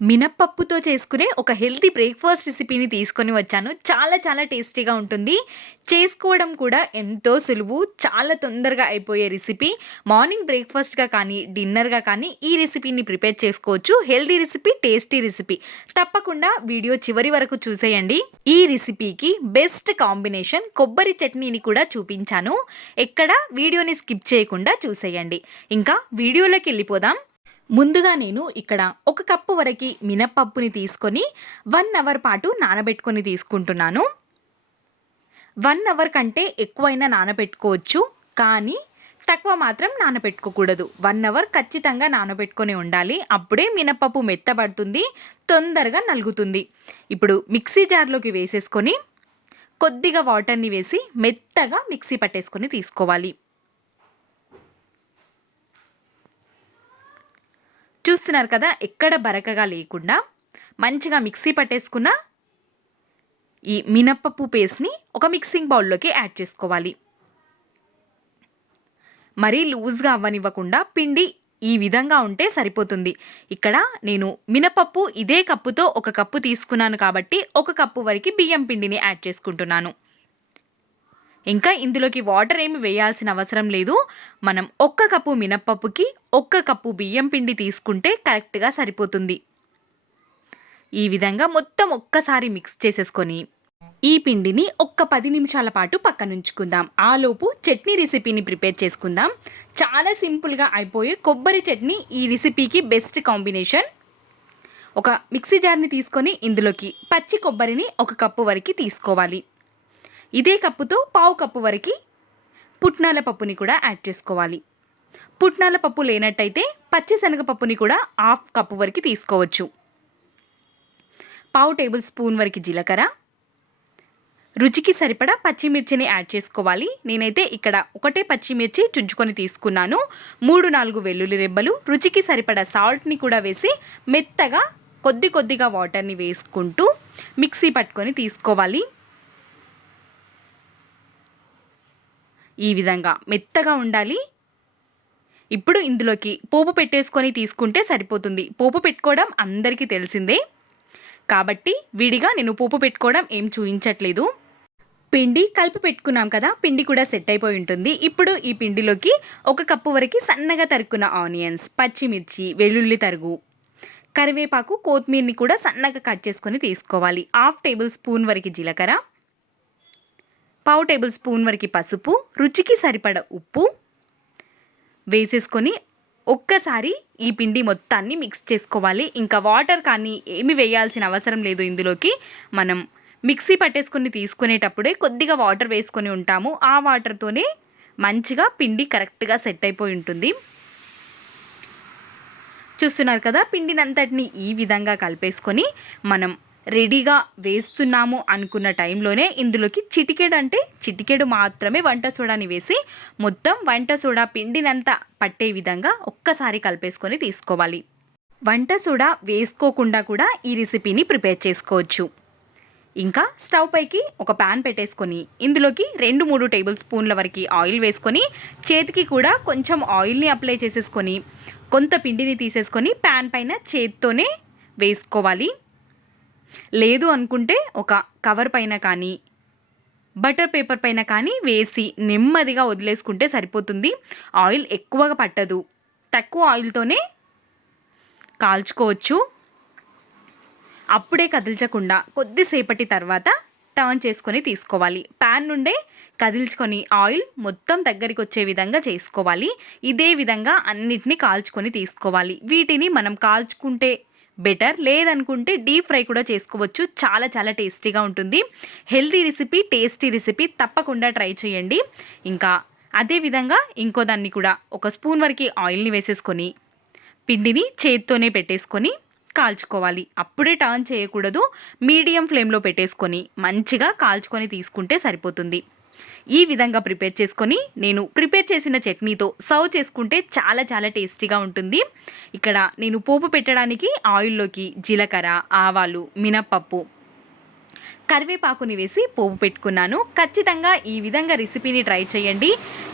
మినప్పప్పుతో చేసుకునే ఒక healthy breakfast రెసిపీని తీసుకొని వచ్చాను. చాలా చాలా టేస్టీగా ఉంటుంది. చేసుకోవడం కూడా ఎంతో సులువు. చాలా తొందరగా అయిపోయే రెసిపీ. మార్నింగ్ బ్రేక్‌ఫాస్ట్‌గా కానీ, డిన్నర్‌గా కానీ ఈ రెసిపీని ప్రిపేర్ చేసుకోవచ్చు. Healthy recipe, tasty recipe. తప్పకుండా వీడియో చివరి వరకు చూసేయండి. ఈ రెసిపీకి బెస్ట్ కాంబినేషన్ కొబ్బరి చట్నీని కూడా చూపించాను. ఎక్కడ వీడియోని స్కిప్ చేయకుండా చూసేయండి. ఇంకా వీడియోలోకి వెళ్ళిపోదాం ముందుగా నేను ఇక్కడ ఒక కప్పు వరకు మినప్పప్పుని తీసుకొని వన్ అవర్ పాటు నానబెట్టుకొని తీసుకుంటున్నాను. వన్ అవర్ కంటే ఎక్కువైనా నానబెట్టుకోవచ్చు. కానీ తక్కువ మాత్రం నానబెట్టుకోకూడదు. వన్ అవర్ ఖచ్చితంగా నానబెట్టుకొని ఉండాలి. అప్పుడే మినపప్పు మెత్తబడుతుంది. తొందరగా నలుగుతుంది. ఇప్పుడు మిక్సీ జార్‌లోకి వేసేసుకొని కొద్దిగా వాటర్‌ని వేసి మెత్తగా మిక్సీ పట్టేసుకొని తీసుకోవాలి. చూస్తున్నారు కదా! ఎక్కడ బరకగా లేకుండా మంచిగా మిక్సీ పట్టేసుకున్న ఈ మినపప్పు పేస్ట్‌ని ఒక మిక్సింగ్ బౌల్‌లోకి యాడ్ చేసుకోవాలి. మరీ లూజ్‌గా అవ్వనివ్వకుండా పిండి ఈ విధంగా ఉంటే సరిపోతుంది. ఇక్కడ నేను మినపప్పు ఇదే కప్పుతో ఒక కప్పు తీసుకున్నాను కాబట్టి ఒక కప్పు వరకు బియ్యం పిండిని యాడ్ చేసుకుంటున్నాను. ఇంకా ఇందులోకి వాటర్ ఏమి వేయాల్సిన అవసరం లేదు. మనం ఒక్క కప్పు మినప్పప్పుకి ఒక్క కప్పు బియ్యం పిండి తీసుకుంటే కరెక్ట్‌గా సరిపోతుంది. ఈ విధంగా మొత్తం ఒక్కసారి మిక్స్ చేసేసుకొని ఈ పిండిని ఒక్క పది నిమిషాల పాటు పక్కనుంచుకుందాం. ఆలోపు చట్నీ రెసిపీని ప్రిపేర్ చేసుకుందాం. చాలా సింపుల్‌గా అయిపోయే కొబ్బరి చట్నీ ఈ రెసిపీకి బెస్ట్ కాంబినేషన్. ఒక మిక్సీ జార్‌ని తీసుకొని ఇందులోకి పచ్చి కొబ్బరిని ఒక కప్పు వరకు తీసుకోవాలి. ఇదే కప్పుతో పావు కప్పు వరకి పుట్నాల పప్పుని కూడా యాడ్ చేసుకోవాలి. పుట్నాల పప్పు లేనట్టయితే పచ్చిశనగపప్పుని కూడా హాఫ్ కప్పు వరకు తీసుకోవచ్చు. పావు టేబుల్ స్పూన్ వరకు జీలకర్ర రుచికి సరిపడా పచ్చిమిర్చిని యాడ్ చేసుకోవాలి. నేనైతే ఇక్కడ ఒకటే పచ్చిమిర్చి చుంచుకొని తీసుకున్నాను. 3, 4 వెల్లుల్లి రెబ్బలు రుచికి సరిపడా సాల్ట్‌ని కూడా వేసి మెత్తగా కొద్ది కొద్దిగా వాటర్‌ని వేసుకుంటూ మిక్సీ పట్టుకొని తీసుకోవాలి. ఈ విధంగా మెత్తగా ఉండాలి. ఇప్పుడు ఇందులోకి పోపు పెట్టేసుకొని తీసుకుంటే సరిపోతుంది. పోపు పెట్టుకోవడం అందరికీ తెలిసిందే. కాబట్టి విడిగా నేను పోపు పెట్టుకోవడం ఏం చూయించట్లేదు. పిండి కలిపి పెట్టుకున్నాం కదా! పిండి కూడా సెట్ అయిపోయి ఉంటుంది. ఇప్పుడు ఈ పిండిలోకి ఒక కప్పు వరకు సన్నగా తరుక్కున్న ఆనియన్స్, పచ్చిమిర్చి, వెల్లుల్లి తరుగు, కరివేపాకు, కొత్తిమీరని కూడా సన్నగా కట్ చేసుకొని తీసుకోవాలి. హాఫ్ టేబుల్ స్పూన్ వరకు జీలకర్ర పావు టేబుల్ స్పూన్ వరకు పసుపు, రుచికి సరిపడ ఉప్పు వేసేసుకొని ఒక్కసారి ఈ పిండి మొత్తాన్ని మిక్స్ చేసుకోవాలి. ఇంకా వాటర్ కానీ ఏమి వేయాల్సిన అవసరం లేదు ఇందులోకి. మనం మిక్సీ పట్టేసుకొని తీసుకునేటప్పుడే కొద్దిగా వాటర్ వేసుకొని ఉంటాము. ఆ వాటర్‌తోనే మంచిగా పిండి కరెక్ట్‌గా సెట్ అయిపోయి ఉంటుంది. చూస్తున్నారు కదా! పిండినంతటిని ఈ విధంగా కలిపేసుకొని మనం రెడీగా వేస్తున్నాము అనుకున్న టైంలోనే ఇందులోకి చిటికెడు అంటే చిటికెడు మాత్రమే వంట సోడాని వేసి మొత్తం వంట సోడా పిండినంత పట్టే విధంగా ఒక్కసారి కలిపేసుకొని తీసుకోవాలి. వంట సోడా వేసుకోకుండా కూడా ఈ రెసిపీని ప్రిపేర్ చేసుకోవచ్చు. ఇంకా స్టవ్ పైకి ఒక పాన్ పెట్టేసుకొని ఇందులోకి 2, 3 టేబుల్ స్పూన్ల వరకు ఆయిల్ వేసుకొని చేతికి కూడా కొంచెం ఆయిల్‌ని అప్లై చేసేసుకొని కొంత పిండిని తీసేసుకొని పాన్ పైన చేత్తోనే వేసుకోవాలి. లేదు అనుకుంటే ఒక కవర్ పైన కానీ, బటర్ పేపర్ పైన కానీ వేసి నెమ్మదిగా వదిలేసుకుంటే సరిపోతుంది. ఆయిల్ ఎక్కువగా పట్టదు. తక్కువ ఆయిల్‌తోనే కాల్చుకోవచ్చు. అప్పుడే కదిల్చకుండా కొద్దిసేపటి తర్వాత టర్న్ చేసుకొని తీసుకోవాలి. ప్యాన్ నుండే కదిల్చుకొని ఆయిల్ మొత్తం దగ్గరికి వచ్చే విధంగా చేసుకోవాలి. ఇదే విధంగా అన్నిటిని కాల్చుకొని తీసుకోవాలి. వీటిని మనం కాల్చుకుంటే బెటర్. లేదనుకుంటే డీప్ ఫ్రై కూడా చేసుకోవచ్చు. చాలా చాలా టేస్టీగా ఉంటుంది. హెల్తీ రెసిపీ, టేస్టీ రెసిపీ తప్పకుండా ట్రై చేయండి. ఇంకా అదే విధంగా ఇంకో దాన్ని కూడా ఒక స్పూన్ వరకి ఆయిల్‌ని వేసేసుకొని పిండిని చేత్తోనే పెట్టేసుకొని కాల్చుకోవాలి. అప్పుడే టర్న్ చేయకూడదు. మీడియం ఫ్లేమ్‌లో పెట్టేసుకొని మంచిగా కాల్చుకొని తీసుకుంటే సరిపోతుంది. ఈ విధంగా ప్రిపేర్ చేసుకొని నేను ప్రిపేర్ చేసిన చట్నీతో సర్వ్ చేసుకుంటే చాలా చాలా టేస్టీగా ఉంటుంది. ఇక్కడ నేను పోపు పెట్టడానికి ఆయిల్‌లోకి జీలకర్ర, ఆవాలు, మినప్పప్పు కరివేపాకుని వేసి పోపు పెట్టుకున్నాను. ఖచ్చితంగా ఈ విధంగా రెసిపీని ట్రై చేయండి.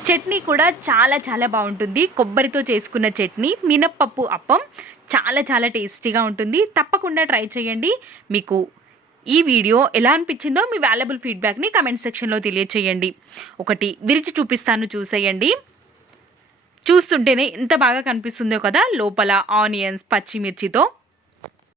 చట్నీ కూడా చాలా చాలా బాగుంటుంది. కొబ్బరితో చేసుకున్న చట్నీ, మినప్పప్పు అప్పం చాలా చాలా టేస్టీగా ఉంటుంది తప్పకుండా ట్రై చేయండి మీకు ఈ వీడియో ఎలా అనిపించిందో మీ వాల్యుబుల్ ఫీడ్బ్యాక్ని కమెంట్ సెక్షన్లో తెలియచేయండి. ఒకటి విరిచి చూపిస్తాను చూసేయండి. చూస్తుంటేనే ఇంత బాగా కనిపిస్తుందో కదా లోపల ఆనియన్స్ పచ్చిమిర్చితో.